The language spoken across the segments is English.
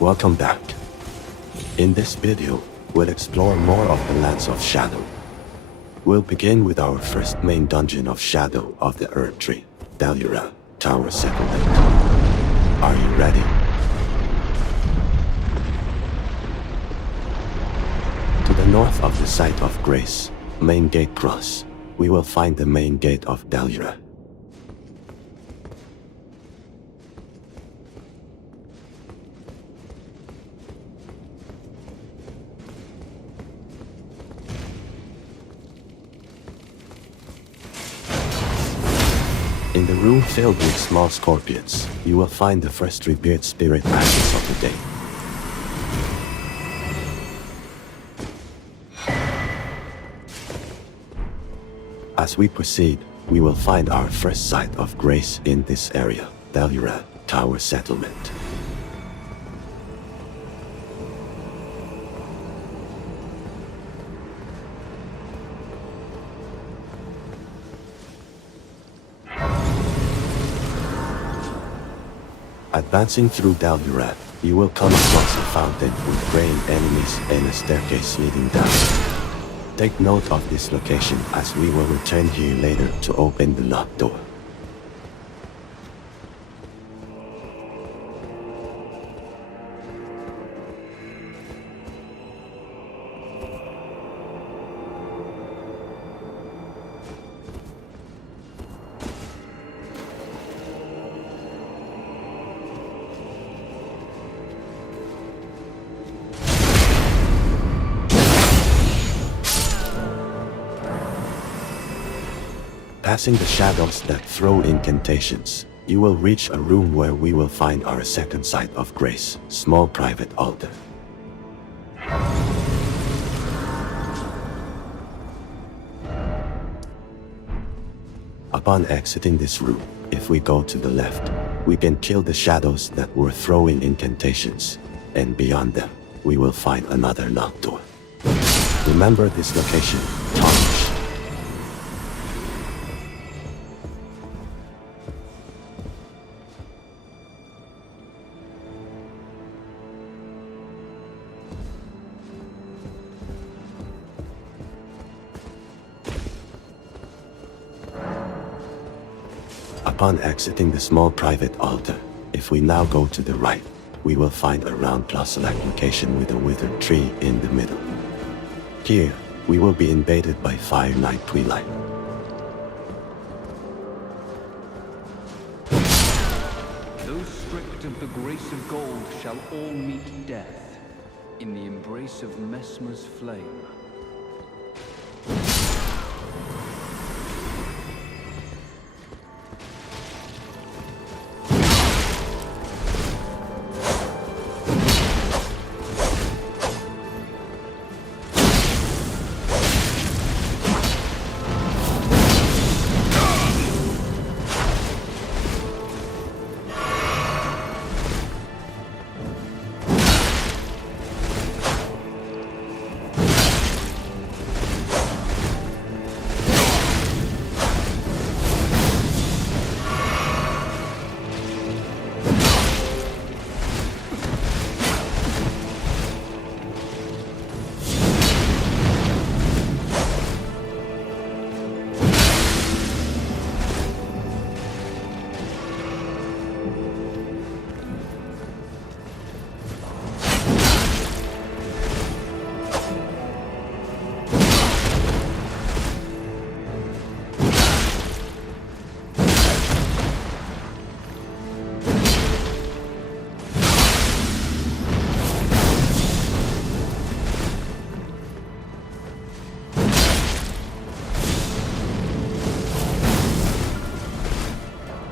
Welcome back. In this video, we'll explore more of the Lands of Shadow. We'll begin with our first main dungeon of Shadow of the Erdtree, Belurat Tower Settlement. Are you ready? To the north of the Site of Grace, Main Gate Cross, we will find the main gate of Belurat. In the room filled with small scorpions, you will find the first Revered Spirit Ashes of the day. As we proceed, we will find our first site of grace in this area, Belurat Tower Settlement. Advancing through Belurat, you will come across a fountain with praying enemies and a staircase leading down. Take note of this location as we will return here later to open the locked door. Passing the shadows that throw incantations, you will reach a room where we will find our second site of grace, small private altar. Upon exiting this room, if we go to the left, we can kill the shadows that were throwing incantations, and beyond them, we will find another locked door. Remember this location, Tarnish. Upon exiting the small private altar, if we now go to the right, we will find a round plus-select location with a withered tree in the middle. Here, we will be invaded by Fire Knight Queelign. Those stripped of the grace of gold shall all meet death in the embrace of Messmer's flame.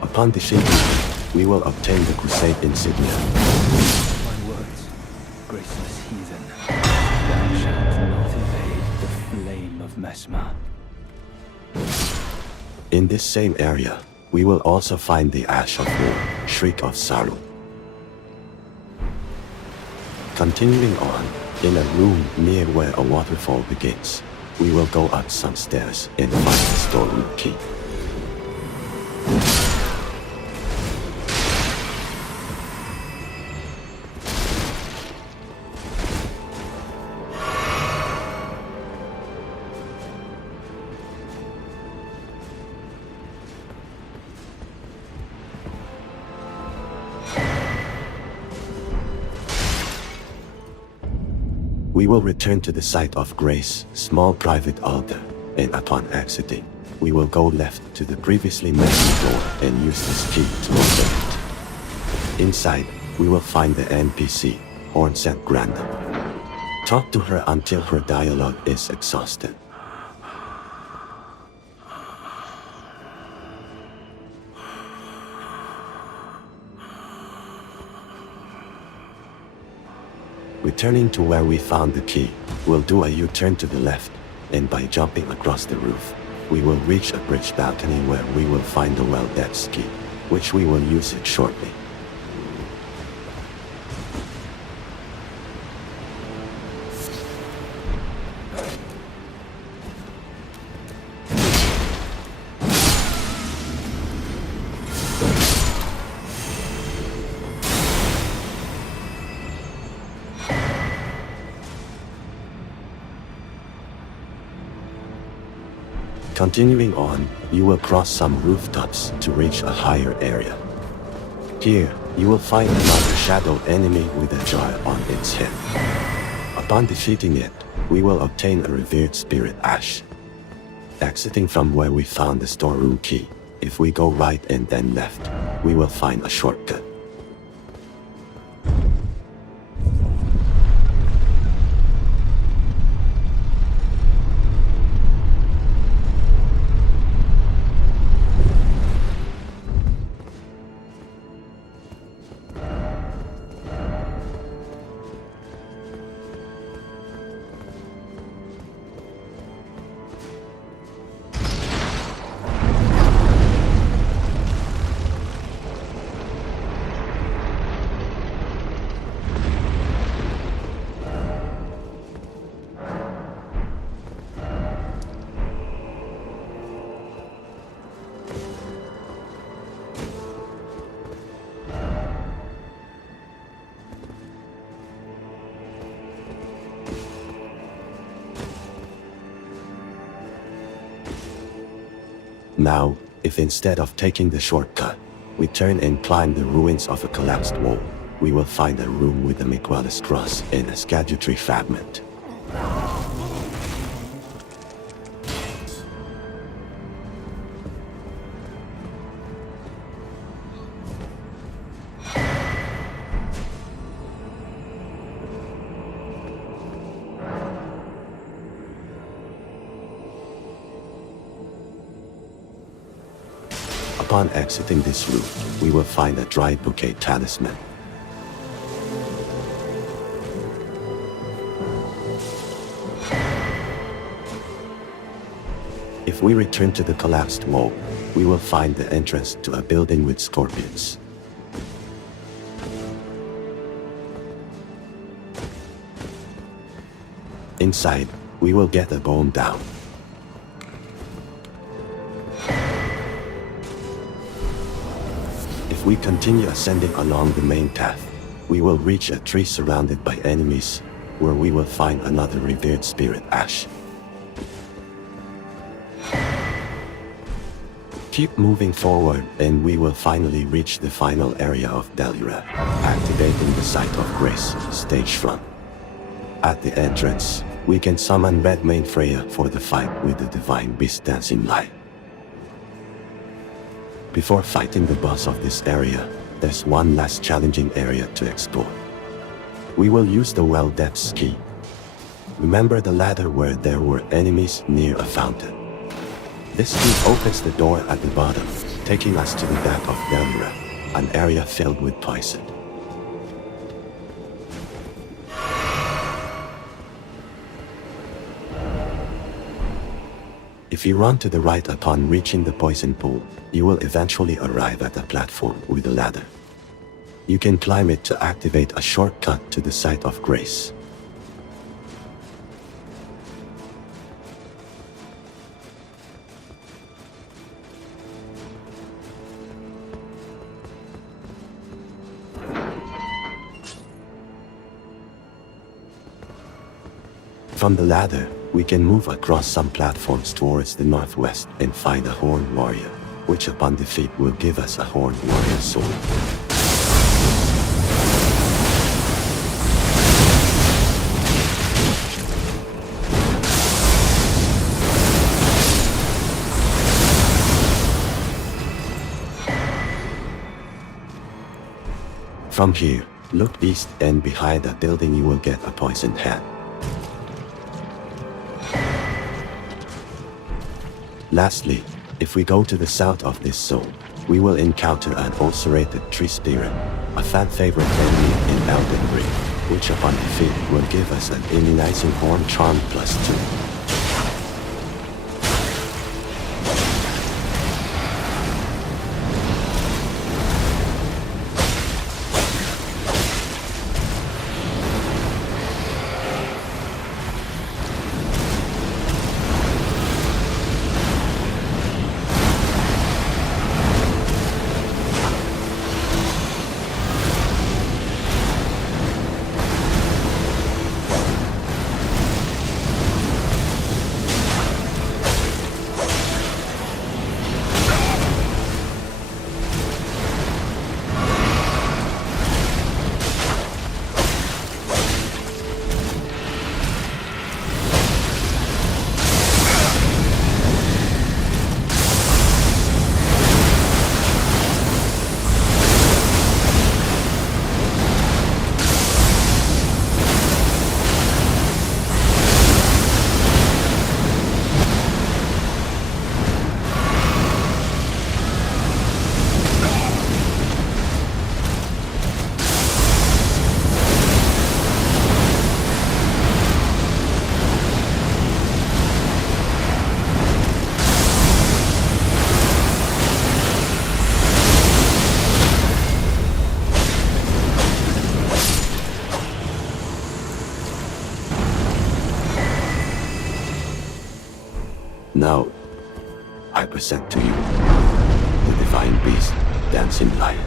Upon defeating, we will obtain the Crusade Insignia. My words, graceless heathen, thou shalt not evade the flame of Messmer. In this same area, we will also find the Ash of War, Shriek of Sorrow. Continuing on, in a room near where a waterfall begins, we will go up some stairs and find the Storeroom Key. We will return to the site of Grace, small private altar, and upon exiting, we will go left to the previously mentioned door and use this key to open it. Inside, we will find the NPC, Hornsent Grandam. Talk to her until her dialogue is exhausted. Returning to where we found the key, we'll do a U-turn to the left, and by jumping across the roof, we will reach a bridge balcony where we will find the well-depths key, which we will use it shortly. Continuing on, you will cross some rooftops to reach a higher area. Here, you will find another shadow enemy with a jar on its head. Upon defeating it, we will obtain a Revered Spirit Ash. Exiting from where we found the Storeroom Key, if we go right and then left, we will find a shortcut. Now, if instead of taking the shortcut, we turn and climb the ruins of a collapsed wall, we will find a room with a Miquella's cross and a Scadutree fragment. Upon exiting this room, we will find a dry Bouquet talisman. If we return to the collapsed wall, we will find the entrance to a building with scorpions. Inside, we will get a bone down. If we continue ascending along the main path, we will reach a tree surrounded by enemies, where we will find another Revered Spirit Ash. Keep moving forward and we will finally reach the final area of Belurat, activating the site of Grace, Stagefront. At the entrance, we can summon Redmane Freyja for the fight with the Divine Beast Dancing Light. Before fighting the boss of this area, there's one last challenging area to explore. We will use the well depths key. Remember the ladder where there were enemies near a fountain. This key opens the door at the bottom, taking us to the back of Belurat, an area filled with poison. If you run to the right upon reaching the poison pool, you will eventually arrive at a platform with a ladder. You can climb it to activate a shortcut to the site of Grace. From the ladder, we can move across some platforms towards the northwest and find a Horn Warrior, which upon defeat will give us a Horn Warrior sword. From here, look east and behind that building you will get a poisoned hand. Lastly, if we go to the south of this zone, we will encounter an ulcerated tree spirit, a fan-favorite enemy in Elden Ring, which upon defeat will give us an immunizing horn charm +2. Now, I present to you the Divine Beast, Dancing Lion.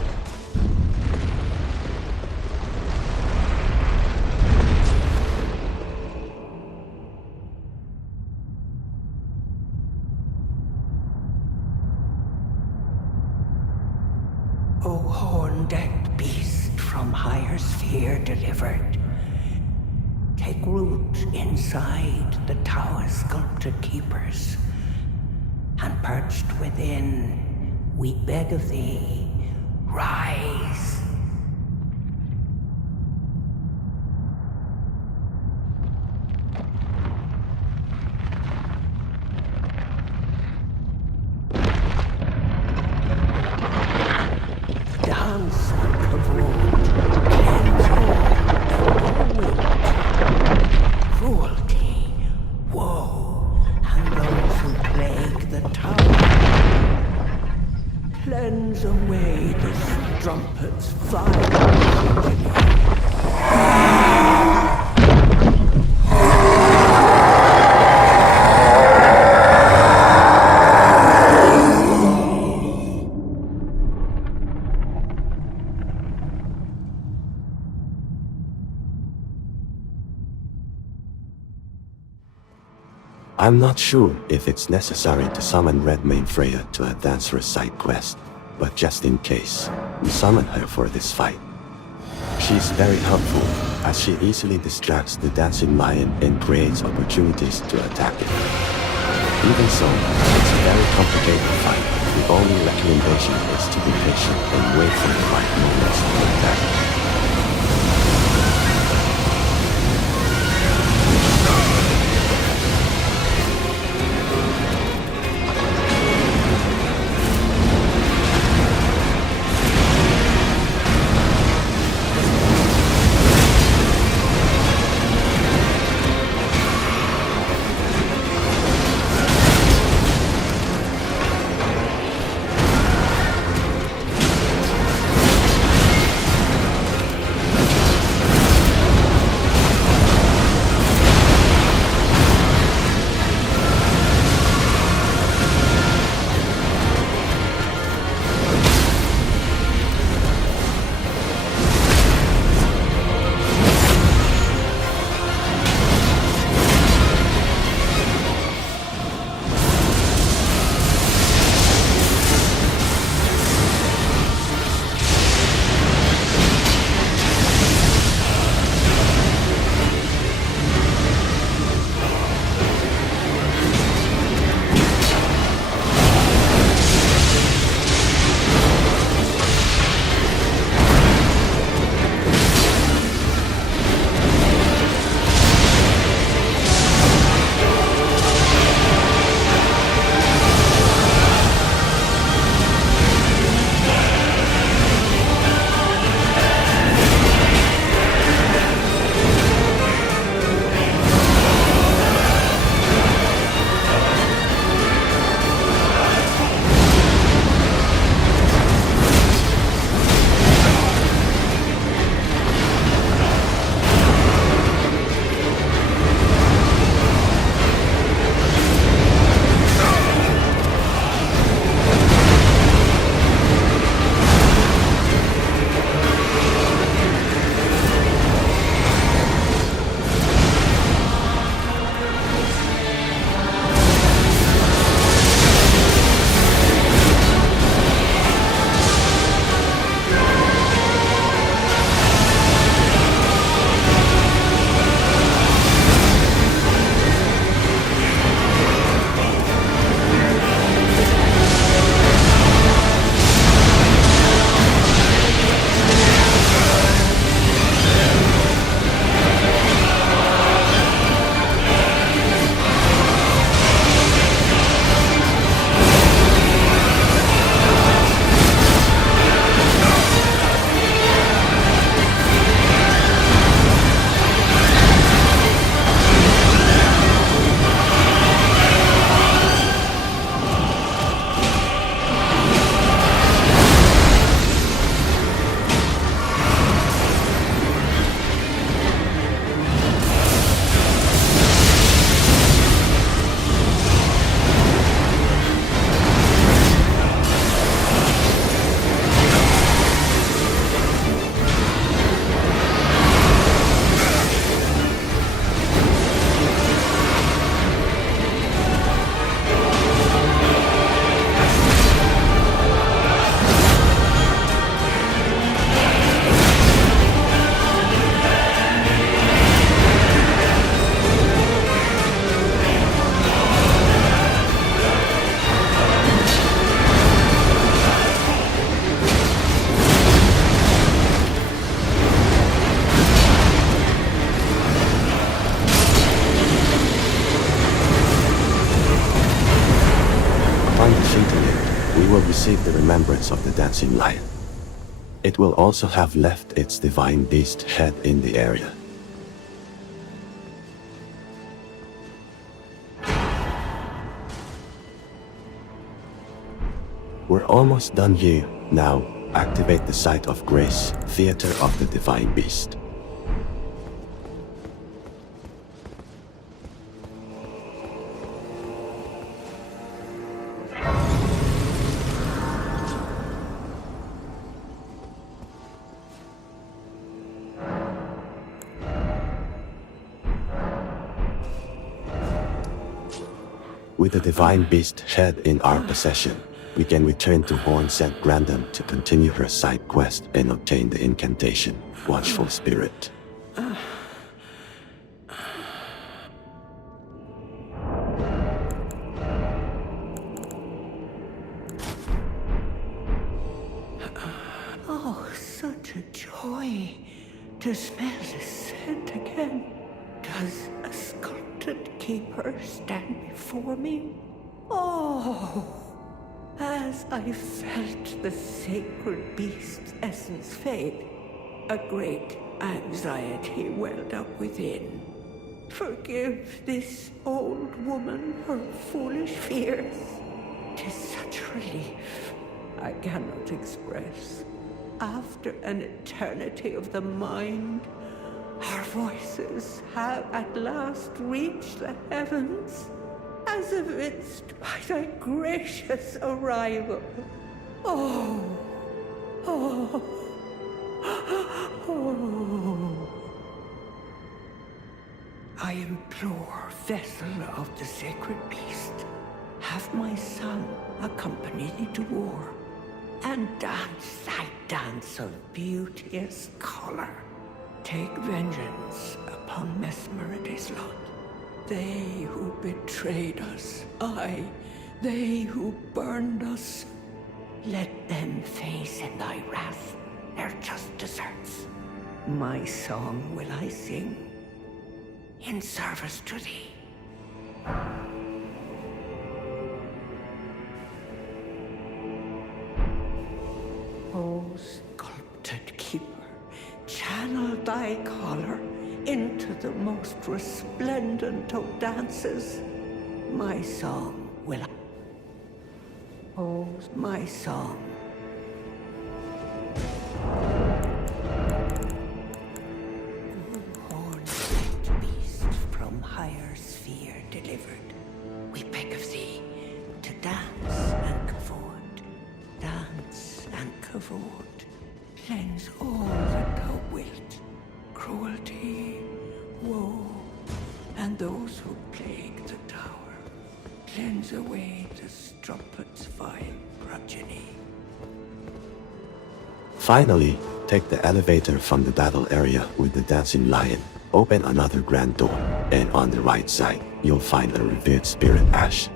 O horn-decked beast from higher sphere delivered, take root inside the tower sculpted keepers, and perched within, we beg of thee, rise. Dance and kavod, cleanse all, cruelty, woe, and those who plague the tower. Cleanse away the strumpet's vile agony. I'm not sure if it's necessary to summon Redmane Freyja to advance her side quest, but just in case, we summon her for this fight. She's very helpful, as she easily distracts the dancing lion and creates opportunities to attack it. Even so, it's a very complicated fight. The only recommendation is to be patient and wait for the right moments to attack. received the remembrance of the dancing lion. It will also have left its divine beast head in the area. We're almost done here. Now, activate the Site of Grace, Theater of the Divine Beast. With the Divine Beast head in our possession, we can return to Hornsent Grandam to continue her side quest and obtain the Incantation, Watchful Spirit. Oh, such a joy to smell the scent again. Does a sculpted keeper stand before me? Oh, as I felt the sacred beast's essence fade, a great anxiety welled up within. Forgive this old woman her foolish fears. 'Tis such relief I cannot express. After an eternity of the mind, our voices have at last reached the heavens, as evinced by thy gracious arrival. Oh, oh, oh. I implore, vessel of the sacred beast, have my son accompany thee to war, and dance thy dance of beauteous color. Take vengeance upon Messmer and his lot. They who betrayed us, aye, they who burned us, let them face in thy wrath their just deserts. My song will I sing in service to thee. O sculpted keeper, channel thy color into the most resplendent of dances. My song will oh, my song. Hornsent beast from higher sphere delivered, we beg of thee to dance and cavort, dance and cavort. Cleanse all that thou wilt, cruelty, woe, and those who plague the tower. Cleanse away the strumpet's vile progeny. Finally, take the elevator from the battle area with the dancing lion. Open another grand door, and on the right side, you'll find a Revered Spirit Ash.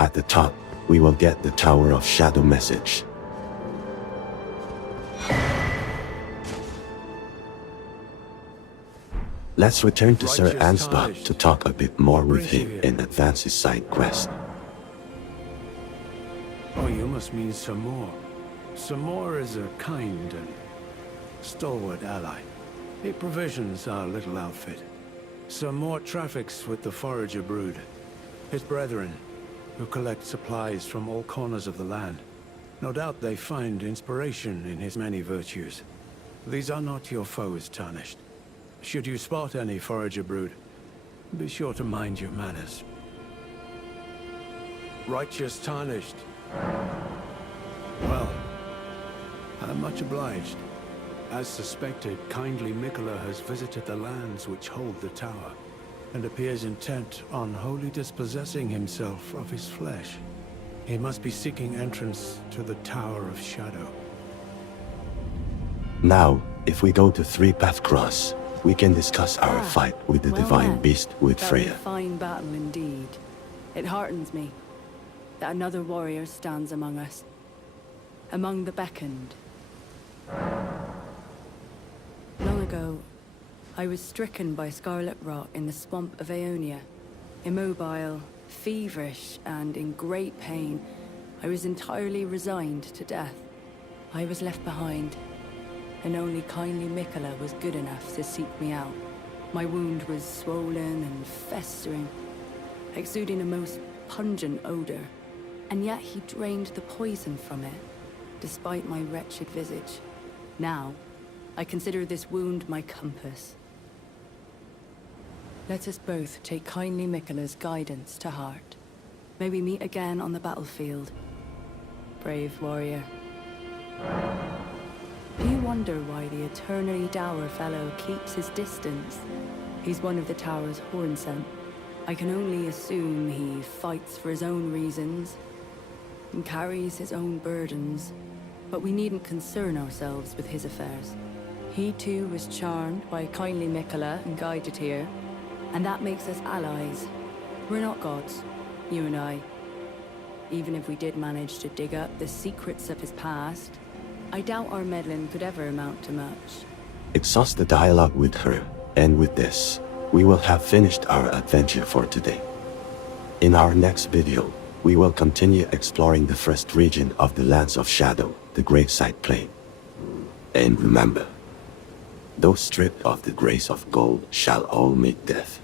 At the top, we will get the Tower of Shadow message. Let's return to Sir Ansbach to talk a bit more with him and advance his side quest. Oh, you must mean some more. Some more is a kind and stalwart ally. He provisions our little outfit. Some more traffics with the Forager brood, his brethren, who collect supplies from all corners of the land. No doubt they find inspiration in his many virtues. These are not your foes, Tarnished. Should you spot any Forager brood, be sure to mind your manners. Righteous Tarnished. Well, I'm much obliged. As suspected, kindly Miquella has visited the lands which hold the tower, and appears intent on wholly dispossessing himself of his flesh. He must be seeking entrance to the Tower of Shadow. Now, if we go to Three Path Cross, we can discuss our fight with the well Divine met. Beast with Very Freyja. fine battle indeed. It heartens me that another warrior stands among us. Among the beckoned. Long ago, I was stricken by scarlet rot in the swamp of Aeonia. Immobile, feverish, and in great pain, I was entirely resigned to death. I was left behind, and only kindly Miquella was good enough to seek me out. My wound was swollen and festering, exuding a most pungent odor, and yet he drained the poison from it, despite my wretched visage. Now, I consider this wound my compass. Let us both take kindly Miquella's guidance to heart. May we meet again on the battlefield. Brave warrior. Do you wonder why the eternally dour fellow keeps his distance? He's one of the tower's Hornsent. I can only assume he fights for his own reasons and carries his own burdens, but we needn't concern ourselves with his affairs. He too was charmed by kindly Miquella and guided here, and that makes us allies. We're not gods, you and I. Even if we did manage to dig up the secrets of his past, I doubt our meddling could ever amount to much. Exhaust the dialogue with her, and with this, we will have finished our adventure for today. In our next video, we will continue exploring the first region of the Lands of Shadow, the Graveside Plain. And remember, those stripped of the grace of gold shall all meet death.